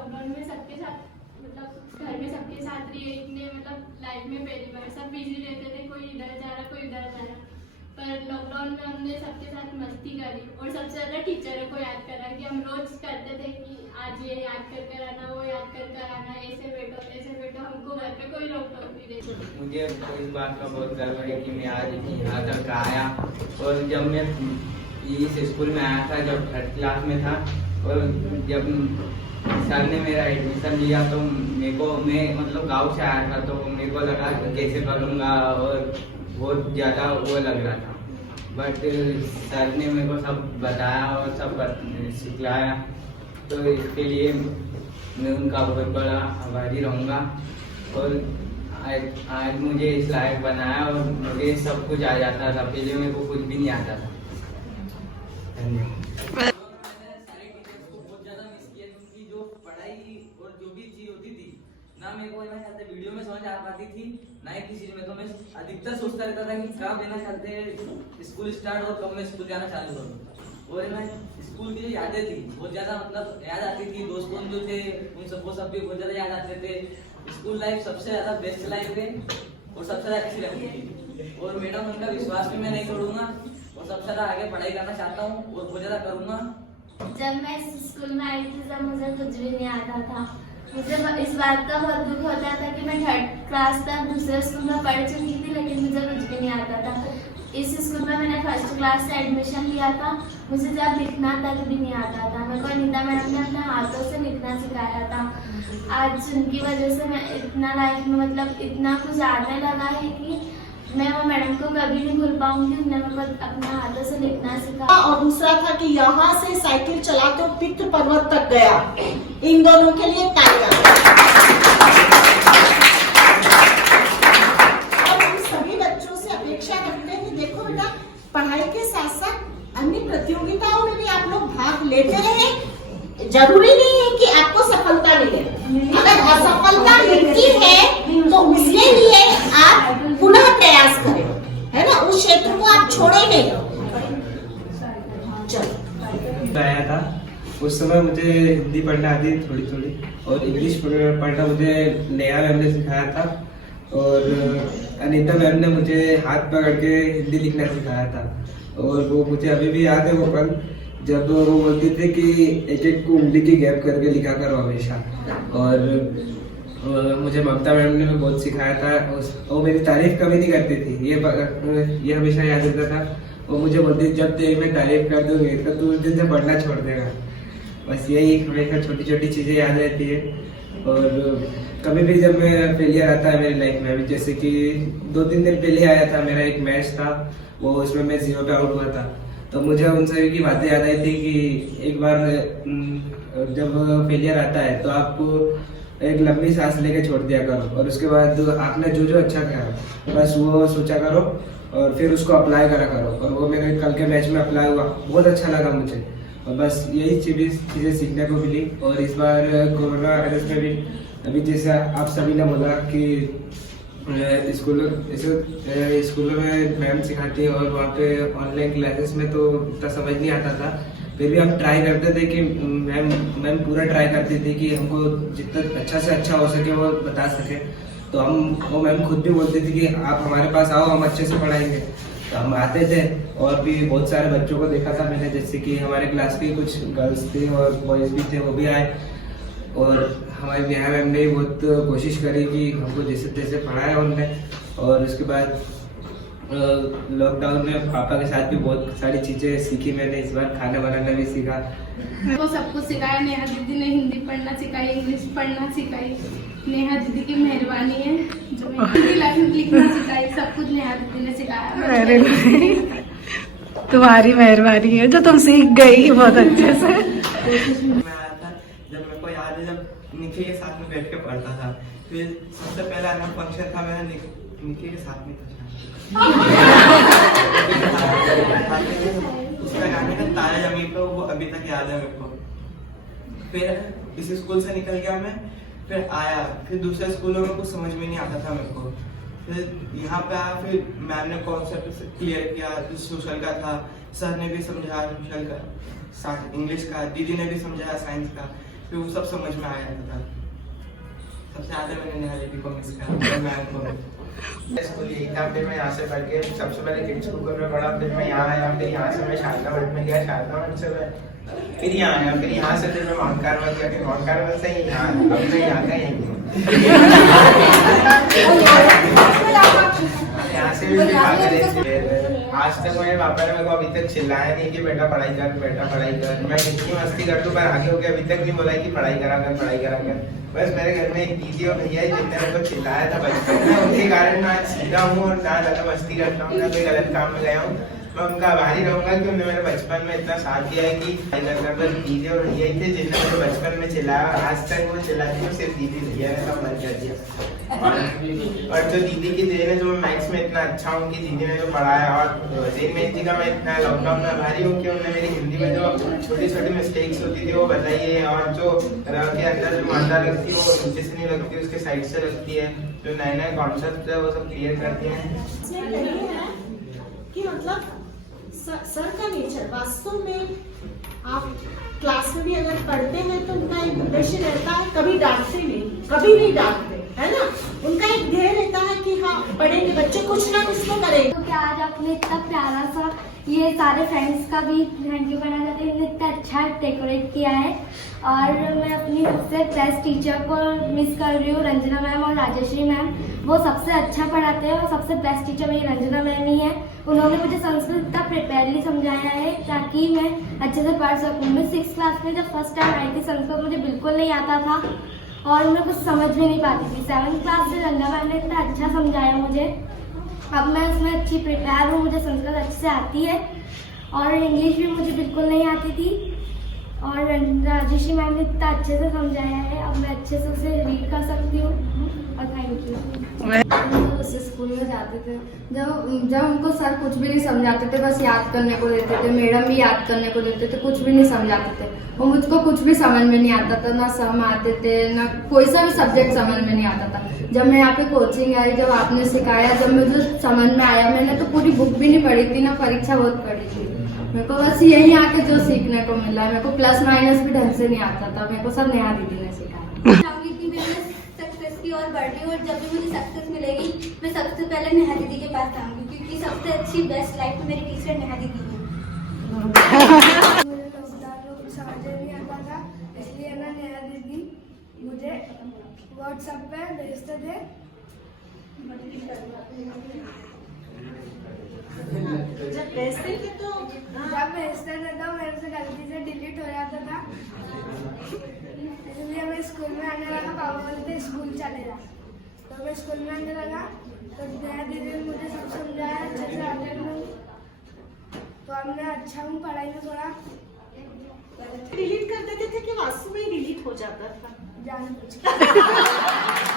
Lockdown में सबके साथ मतलब घर में सबके साथ रही इतने मतलब लाइफ में पहली बार सब बिजी रहते थे, कोई इधर जा रहा कोई उधर जा रहा। पर लॉकडाउन में हमने सबके साथ मस्ती करी और सबसे ज़्यादा टीचरों को याद करा कि हम रोज करते थे कि आज ये याद कर आना, वो याद कर आना, ऐसे बैठो। हमको घर पे कोई रोक टोक नहीं देती। मुझे इस बात का बहुत गर्व है कि मैं आज यहाँ तक आया। और जब मैं इस स्कूल में आया था जब 3rd क्लास में था और जब सर ने मेरा एडमिशन लिया तो मैं मतलब गांव से आया था तो मेरे को लगा कैसे करूँगा और बहुत ज़्यादा वो लग रहा था। बट सर ने मेरे को सब बताया और सब सिखलाया, तो इसके लिए मैं उनका बहुत बड़ा आभारी रहूँगा। और आज मुझे इस लायक बनाया और मुझे सब कुछ आ जाता था, पहले मेरे को कुछ भी नहीं आता था। धन्यवाद। ना मेरे को वीडियो में समझ आ पाती थी ना ही किसी में, तो मैं अधिकतर सोचता रहता था कि कब लेना चाहते स्कूल स्टार्ट और कब मैं स्कूल जाना चालू करूँ। और मैं स्कूल की जो यादें थी बहुत ज्यादा मतलब याद आती थी, दोस्तों जो थे उन सबको सब भी बहुत ज्यादा याद आते थे। स्कूल लाइफ सबसे ज्यादा बेस्ट लाइफ है और सबसे ज्यादा अच्छी लगती थी। और मैडम उनका विश्वास भी मैं नहीं छोड़ूंगा और सबसे ज्यादा आगे पढ़ाई करना चाहता हूँ और बहुत ज्यादा करूँगा। जब मैं स्कूल में आई थी तब मुझे कुछ भी नहीं आता था। मुझे इस बात का बहुत दुख होता था कि मैं 3rd क्लास तक दूसरे स्कूल में पढ़ चुकी थी लेकिन मुझे कुछ भी नहीं आता था। इस स्कूल में मैंने 1st क्लास से एडमिशन लिया था। मुझे जब लिखना तक भी नहीं आता था। मेरे को नीता मैडम ने अपने हाथों से लिखना सिखाया था। आज उनकी वजह से मैं इतना लाइफ में मतलब इतना कुछ आने लगा है कि मैं वो मैडम को कभी नहीं भूल पाऊंगी। उन्होंने मेरे को अपने हाथों से लिखना सिखाया। और दूसरा था कि यहाँ से साइकिल चलाते हुए पितृ पर्वत तक गया। इन दोनों के लिए तालियां। और हम सभी बच्चों से अपेक्षा रखते हैं, देखो बेटा पढ़ाई के साथ साथ अन्य प्रतियोगिताओं में भी आप लोग भाग लेते रहे। जरूरी नहीं है कि आपको सफलता मिले, अगर असफलता मिलती है तो उसके लिए आप पुनः प्रयास करें, है ना, उस क्षेत्र को आप छोड़े नहीं। चलो आया था उस समय मुझे हिंदी पढ़ना आती थोड़ी थोड़ी और इंग्लिश पढ़ना मुझे नेहा मैम ने सिखाया था और अनीता मैम ने मुझे हाथ पकड़ के हिंदी लिखना सिखाया था। और वो मुझे अभी भी याद है वो पल जब वो बोलते थे कि एक एक को उंगली की गैप करके लिखा करो हमेशा। और मुझे ममता मैम ने भी बहुत सिखाया था। वो मेरी तारीफ कभी नहीं करती थी, ये हमेशा याद रहता था। वो मुझे बोलती जब तेरी मैं तारीफ कर दूंगी तो तू उस दिन से पढ़ना छोड़ देगा। बस यही हमेशा छोटी छोटी चीज़ें याद रहती है। और कभी भी जब मैं फेलियर आता है मेरी लाइफ में, अभी जैसे कि 2-3 दिन पहले आया था मेरा एक मैच था, वो उसमें मैं 0 पे आउट हुआ था, तो मुझे उन सभी की बातें याद आई थी कि एक बार जब फेलियर आता है तो आपको एक लंबी सांस लेके छोड़ दिया करो और उसके बाद आपने जो जो अच्छा किया बस वो सोचा करो और फिर उसको अप्लाई करा करो। और वो मेरे कल के मैच में अप्लाई हुआ, बहुत अच्छा लगा मुझे। और बस यही चीज़ें सीखने को मिली। और इस बार कोरोना वायरस में भी अभी जैसे आप सभी ने बोला कि स्कूलों में मैम सिखाती है और वहाँ पे ऑनलाइन क्लासेस में तो इतना समझ नहीं आता था, फिर भी हम ट्राई करते थे कि मैम पूरा ट्राई करती थी कि हमको जितना अच्छा से अच्छा हो सके वो बता सके। तो वो मैम खुद भी बोलती थी कि आप हमारे पास आओ, हम अच्छे से पढ़ाएंगे। तो हम आते थे और भी बहुत सारे बच्चों को देखा था मैंने, जैसे कि हमारे क्लास के कुछ गर्ल्स थे और बॉयज़ भी थे, वो भी आए। और हमारी नेहा मैम ने भी बहुत कोशिश करी कि हमको जैसे तैसे पढ़ाया उनने। और उसके बाद लॉकडाउन में पापा के साथ भी बहुत सारी चीज़ें सीखी मैंने। इस बार खाना बनाना भी सीखा। वो सब कुछ सिखाया। नेहा दीदी ने हिंदी पढ़ना सिखाई, इंग्लिश पढ़ना सिखाई। नेहा दीदी की मेहरबानी है जो हिंदी लिखना सिखाई, सब कुछ नेहा दीदी ने सिखाया। अरे तुम्हारी मेहरबानी है जो तुम सीख गई बहुत अच्छे से। जब मेरे को याद है जब निकी के साथ में बैठ के पढ़ता था, फिर सबसे पहला एनुअल फंक्शन था मेरा निकी के साथ में था। उसका गाने का तारा जमीन पे वो अभी तक याद है मेरे को। फिर इस स्कूल से निकल गया मैं, फिर आया, फिर दूसरे स्कूलों में कुछ समझ में नहीं आता था मेरे को। फिर यहाँ पे आया, फिर मैम ने कॉन्सेप्ट क्लियर किया, सोशल का था, सर ने भी समझाया सोशल का, इंग्लिश का, दीदी ने भी समझाया साइंस का। फिर वो सब समझ में आया था। सबसे ज्यादा मैंने नेहा दीदी को मिस किया, मैम को। स्कूल यही था, फिर मैं यहाँ से पढ़ के सबसे पहले किड्स स्कूल में पढ़ा, फिर मैं यहाँ आया, फिर यहाँ से मैं शारदा मठ में गया, शारदा मठ से मैं फिर यहाँ आया, फिर यहाँ से फिर मैं माउंट कार्मल गया, फिर माउंट कार्मल से यहाँ अब मैं यहाँ का यहीं हूँ। यहाँ से भी आज तक मेरे पापा ने मेरे को अभी तक चिल्लाया नहीं कि बेटा पढ़ाई कर, बेटा पढ़ाई कर। मैं कितनी मस्ती कर दूं, पर आगे होके अभी तक नहीं बोला कि पढ़ाई करा कर, पढ़ाई करा कर। बस मेरे घर में एक दीदी और भैया जिनने मेरे को चिल्लाया था बचपन में, उनके कारण मैं आज सीधा हूँ और ना ज्यादा मस्ती करता हूँ, ना कोई गलत काम में गया हूँ। मैं उनका आभारी रहूंगा कि उन्होंने मेरे बचपन में इतना साथ दिया है कि बस दीदी और भैया ही थे जिनने मेरे बचपन में चिल्लाया, और आज तक वो चिल्लाती हूँ सिर्फ दीदी भैया ने सब मन कर दिया। और जो दीदी की देन है, जो मैं मैथ्स में इतना अच्छा हूँ कि दीदी ने जो पढ़ाया, और वजीर में जी का मैं इतना लॉकडाउन में आभारी हूँ कि उन्होंने मेरी हिंदी में जो छोटी छोटी मिस्टेक्स होती थी वो बताई है, और जो के अंदर जो मात्रा लगती है वो नीचे से नहीं लगती, उसके साइड से लगती है, जो नए नए कॉन्सेप्ट है वो सब क्लियर करती है। कि मतलब सर का नेचर वास्तव में, आप क्लास में भी अगर पढ़ते हैं तो उनका एक उद्देश्य रहता है, कभी डांटते नहीं, कभी नहीं डांटते, है ना। उनका एक ध्येय रहता है कि हाँ पढ़ेंगे बच्चे, कुछ ना कुछ तो करेंगे। तो क्या आज आपने इतना प्यारा सा ये सारे फ्रेंड्स का भी थैंक यू करना चाहती हूँ, इतना अच्छा डेकोरेट किया है। और मैं अपनी सबसे बेस्ट टीचर को मिस कर रही हूँ, रंजना मैम और राजेश्री मैम। वो सबसे अच्छा पढ़ाते हैं और सबसे बेस्ट टीचर मेरी रंजना मैम ही है। उन्होंने मुझे संस्कृत इतना प्रिपेयरली समझाया है ताकि मैं अच्छे से पढ़ सकूँ। मैं 6th क्लास में जब फर्स्ट टाइम आई थी, संस्कृत मुझे बिल्कुल नहीं आता था और मैं कुछ समझ भी नहीं पाती थी। 7th क्लास से रंजना मैम ने इतना अच्छा समझाया मुझे, अब मैं उसमें अच्छी प्रिपेयर हूँ, मुझे संस्कृत अच्छे से आती है। और इंग्लिश भी मुझे बिल्कुल नहीं आती थी और राजेश्री मैम ने इतना अच्छे से समझाया है, अब मैं अच्छे से उसे रीड कर सकती हूँ। और थैंक यू। उस स्कूल में जाते थे, जब उनको सर कुछ भी नहीं समझाते थे, बस याद करने को देते थे, मैडम भी याद करने को देते थे, कुछ भी नहीं समझाते थे। वो मुझको कुछ भी समझ में नहीं आता था, ना सम आते थे, ना कोई सा भी सब्जेक्ट समझ में नहीं आता था। जब मैं यहाँ पे कोचिंग आई, जब आपने सिखाया, जब मुझे समझ में आया, मैंने तो पूरी बुक भी नहीं पढ़ी थी, ना परीक्षा बहुत पढ़ी थी। मेरे को बस यहीं आके जो सीखने को मिला, मेरे को प्लस माइनस भी ढंग से नहीं आता था, मेरे को सब नेहा दीदी ने सिखाया। सक्सेस की ओर बढ़ रही हूँ और जब भी मुझे सक्सेस मिलेगी मैं सबसे पहले नेहा दीदी के पास आऊंगी, क्योंकि सबसे अच्छी बेस्ट लाइफ में मेरी टीचर नेहा दीदी है। मुझे लॉकडाउन समझ नहीं आता था, इसलिए ना नेहा दीदी मुझे व्हाट्सएप पे भेजते थे। जब भेजते थे तो मेरे से गलती से डिलीट हो जाता था, इसलिए मैं स्कूल में आने लगा। पापा बोलते स्कूल चले जा, तो मैं स्कूल में आने लगा तो नेहा दीदी ने मुझे सब समझाया, अच्छे से आगे हूँ, तो अब मैं अच्छा हूँ पढ़ाई में। थोड़ा डिलीट कर देते थे कि वास्तव में डिलीट हो जाता था जानबूझ के।